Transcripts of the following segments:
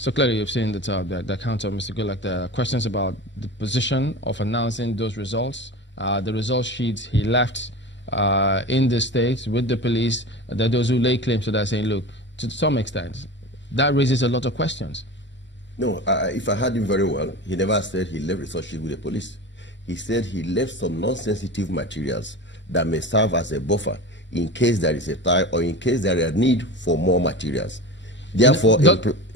So clearly you've seen the account of Mr. Gulak, the questions about the position of announcing those results, the result sheets he left in the state with the police, that those who lay claim to that, saying, look, to some extent, that raises a lot of questions. No, if I heard him very well, he never said he left result sheet with the police. He said he left some non-sensitive materials that may serve as a buffer in case there is a tie or in case there is a need for more materials. Therefore,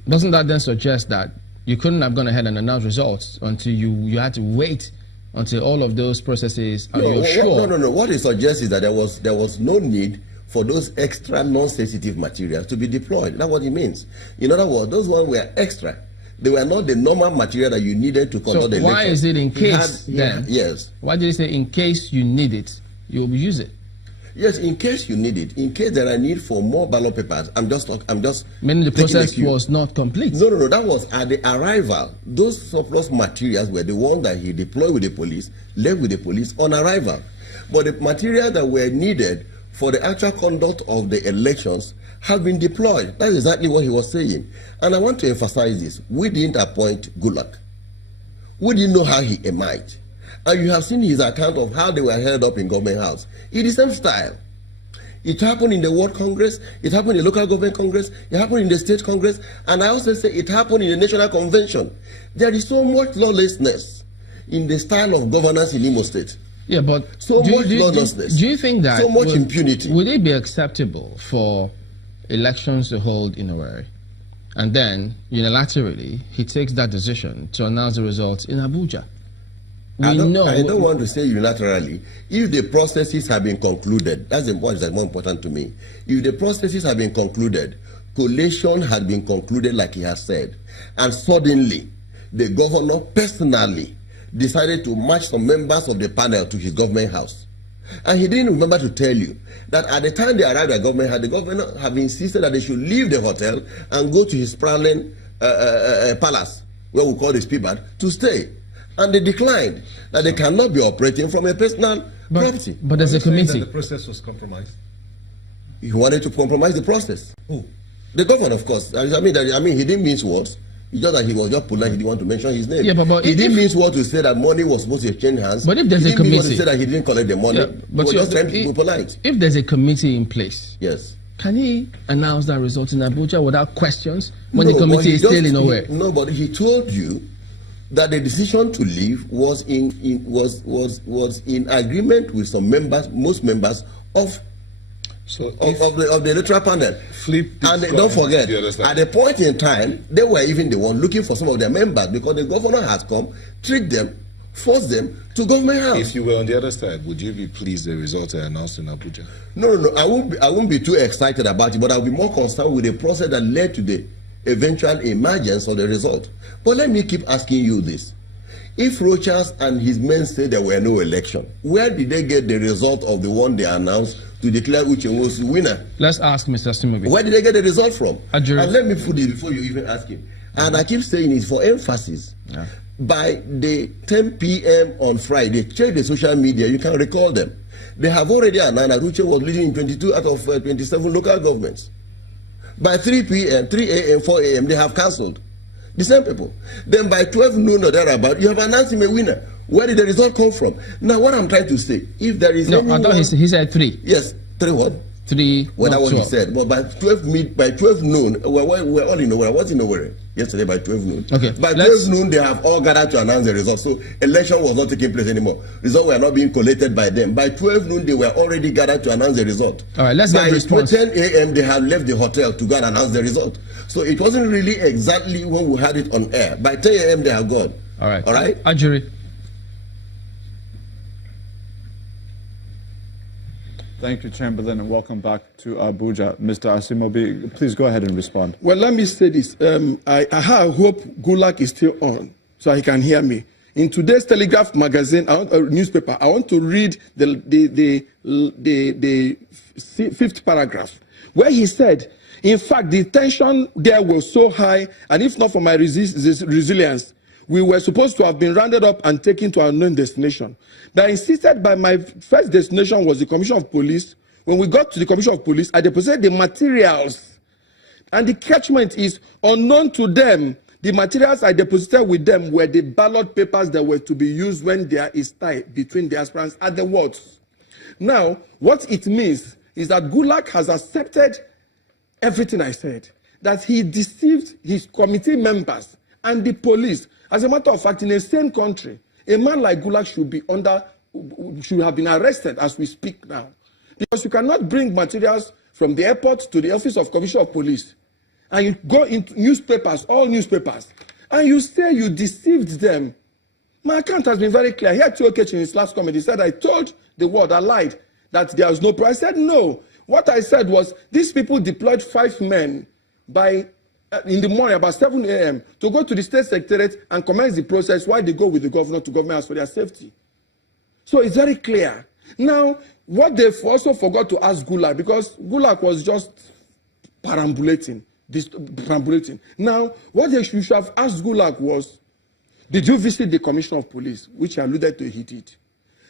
doesn't that then suggest that you couldn't have gone ahead and announced results until you had to wait until all of those processes are sure? No. What it suggests is that there was no need for those extra non-sensitive materials to be deployed. That's what it means. In other words, those ones were extra. They were not the normal material that you needed to conduct the election. So why is it in case then? Yes. Why did he say in case you need it, you'll use it? Yes, in case you need it, in case there are need for more ballot papers. I'm just. Meaning the process was not complete. No. That was at the arrival. Those surplus materials were the ones that he deployed with the police, left with the police on arrival. But the materials that were needed for the actual conduct of the elections have been deployed. That's exactly what he was saying. And I want to emphasize this: we didn't appoint Gulak. We didn't know how he emerged. And you have seen his account of how they were held up in Government House. In the same style. It happened in the World Congress, it happened in the Local Government Congress, it happened in the State Congress, and I also say it happened in the National Convention. There is so much lawlessness in the style of governance in Imo State. Yeah, but so much lawlessness. Do you think that so much impunity? Would it be acceptable for elections to hold in Owerri, and then unilaterally he takes that decision to announce the results in Abuja? I don't want to say unilaterally. If the processes have been concluded, that's more important to me. If the processes have been concluded, collation had been concluded like he has said, and suddenly the governor personally decided to march some members of the panel to his government house. And he didn't remember to tell you that at the time they arrived at government house, the governor had insisted that they should leave the hotel and go to his sprawling palace, where we call the Speedbird, to stay. And they declined that they cannot be operating from a personal property. But there's a committee. The process was compromised. He wanted to compromise the process. Who? The governor, of course. I mean, he didn't mince words. It's just that he was just polite. He didn't want to mention his name. Yeah, but he didn't mince words to say that money was supposed to exchange hands. But if there's a committee, he didn't to say that he didn't collect the money. Yeah, but he was just trying to be polite. If there's a committee in place, yes, can he announce that result in Abuja without questions when the committee is still in nowhere? No, but he told you that the decision to leave was in agreement with some members, most members of the electoral panel. Don't forget, at the point in time, they were even the one looking for some of their members because the governor has come, tricked them, forced them to government house. If you were on the other side, would you be pleased the results are announced in Abuja? No. I won't be too excited about it, but I'll be more concerned with the process that led to the eventual emergence of the result. But let me keep asking you this. If Rochas and his men say there were no election, where did they get the result of the one they announced to declare Uche was the winner? Let's ask Mr. Asimobi. Where did they get the result from? And let me put it before you even ask him. And I keep saying it for emphasis. Yeah. By the 10 p.m. on Friday, check the social media, you can recall them. They have already announced that Uche was leading in 22 out of 27 local governments. By 3 p.m., 3 a.m., 4 a.m., they have cancelled. The same people. Then by 12 noon or thereabout, you have announced him a winner. Where did the result come from? Now, what I'm trying to say, if there is I thought he said 3. Yes, 3 what? 3. Well, that was what he said. But by 12 noon, we're all in Owerri. I was in Owerri yesterday by 12 noon. Okay. By 12 noon, they have all gathered to announce the results. So election was not taking place anymore. Results were not being collated by them. By 12 noon, they were already gathered to announce the result. All right, let's get the response. By 10 a.m., they had left the hotel to go and announce the result. So it wasn't really exactly when we had it on air. By 10 a.m., they are gone. All right. All right? Ajuri. Thank you, Chamberlain, and welcome back to Abuja. Mr. Asimobi, please go ahead and respond. Well, let me say this. I hope Gulak is still on so he can hear me. In today's Telegraph magazine, newspaper, I want to read the 5th paragraph, where he said, in fact, the tension there was so high, and if not for my resilience, we were supposed to have been rounded up and taken to our unknown destination. That insisted by my first destination was the Commission of Police. When we got to the Commission of Police, I deposited the materials And the catchment is unknown to them. The materials I deposited with them were the ballot papers that were to be used when there is tie between the aspirants at the wards. Now, what it means is that Gulag has accepted everything I said, that he deceived his committee members and the police. As a matter of fact, in a sane country, a man like Gulag should have been arrested as we speak now. Because you cannot bring materials from the airport to the office of Commissioner of Police, and you go into newspapers, all newspapers, and you say you deceived them. My account has been very clear. Here, Ekechi in his last comment, he said, I told the world, I lied, that there was no price. I said, no. What I said was, these people deployed 5 men in the morning, about 7 a.m., to go to the state secretariat and commence the process while they go with the governor to government house for their safety. So it's very clear. Now, what they also forgot to ask Gulag, because Gulag was just perambulating. Now, what they should have asked Gulag was, did you visit the Commissioner of Police, which I alluded to he did?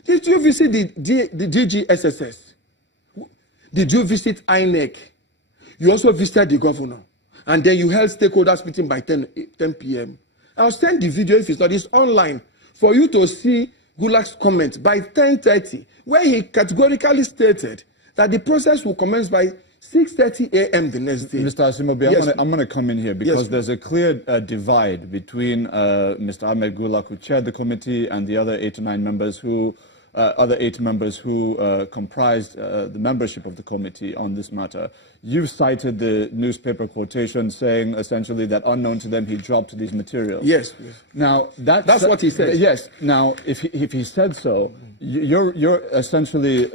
Did you visit the DGSSS? Did you visit INEC? You also visited the governor. And then you held stakeholders meeting by 10 p.m. I'll send the video if it's not. It's online for you to see Gulag's comment by 10:30, where he categorically stated that the process will commence by 6:30 a.m. the next day. Mr. Asimobi, yes. I'm going to come in here because there's a clear divide between Mr. Ahmed Gulag, who chaired the committee, and the other 8 to 9 members who comprised the membership of the committee on this matter. You've cited the newspaper quotation saying essentially that unknown to them he dropped these materials. Yes. Now that's what he said. Yes. Now if he said so, you're essentially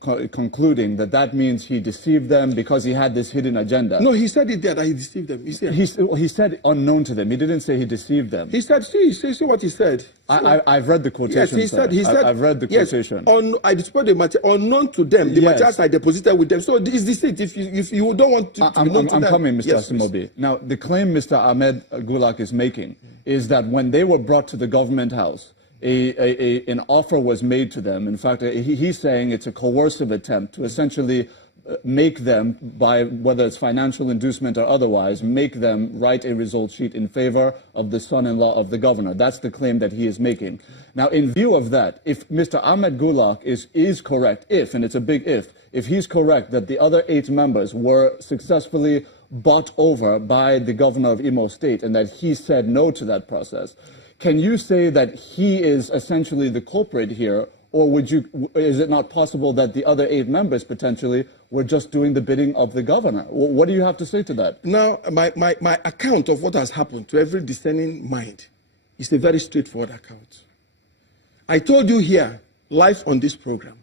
concluding that means he deceived them because he had this hidden agenda. No, he said it there that he deceived them. He said unknown to them. He didn't say he deceived them. He said, see what he said. I've read the quotation. Yes, he said. I've read the quotation. I displayed the material unknown to them. The materials I deposited with them. So it's deceit. If you don't want to, I'm coming, Mr. Asimobi. Now, the claim Mr. Ahmed Gulag is making is that when they were brought to the government house, an offer was made to them. In fact, he's saying it's a coercive attempt to essentially make them, by whether it's financial inducement or otherwise, make them write a result sheet in favor of the son-in-law of the governor. That's the claim that he is making. Now, in view of that, if Mr. Ahmed Gulag is correct, and it's a big if he's correct that the other 8 members were successfully bought over by the governor of Imo State and that he said no to that process, can you say that he is essentially the culprit here, or is it not possible that the other 8 members potentially were just doing the bidding of the governor? What do you have to say to that? Now, my account of what has happened to every discerning mind is a very straightforward account. I told you here, live on this program,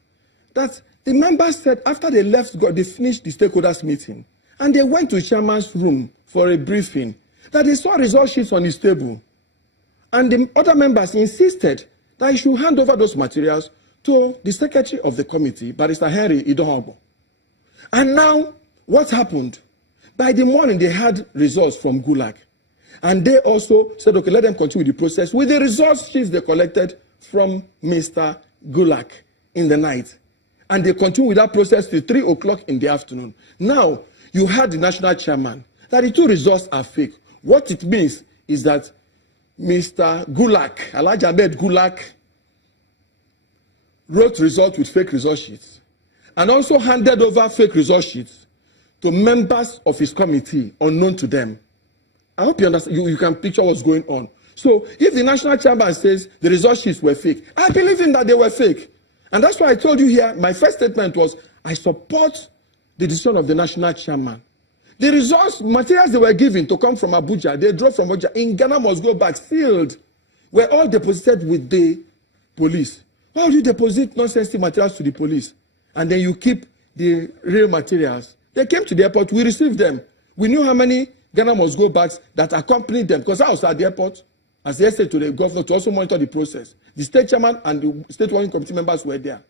that the members said after they left, they finished the stakeholders meeting, and they went to the chairman's room for a briefing, that they saw result sheets on his table. And the other members insisted that he should hand over those materials to the secretary of the committee, Barrister Henry Idohobo. And now, what happened? By the morning, they had results from Gulag. And they also said, okay, let them continue the process with the results sheets they collected from Mr. Gulag in the night. And they continued with that process till 3 o'clock in the afternoon. Now, you had the national chairman that the 2 results are fake. What it means is that Mr. Gulag, Alhaji Ahmed Gulag, wrote results with fake result sheets and also handed over fake result sheets to members of his committee unknown to them. I hope you understand. You can picture what's going on. So if the national chairman says the result sheets were fake, I believe him that they were fake. And that's why I told you here, my first statement was, I support the decision of the national chairman. The results, materials they were given to come from Abuja, they drove from Abuja, in Ghana must go back, sealed, were all deposited with the police. Why would you deposit non-sensitive materials to the police? And then you keep the real materials. They came to the airport, we received them. We knew how many Ghana must go backs that accompanied them, because I was at the airport, as they said to the governor, to also monitor the process. The state chairman and the state working committee members were there.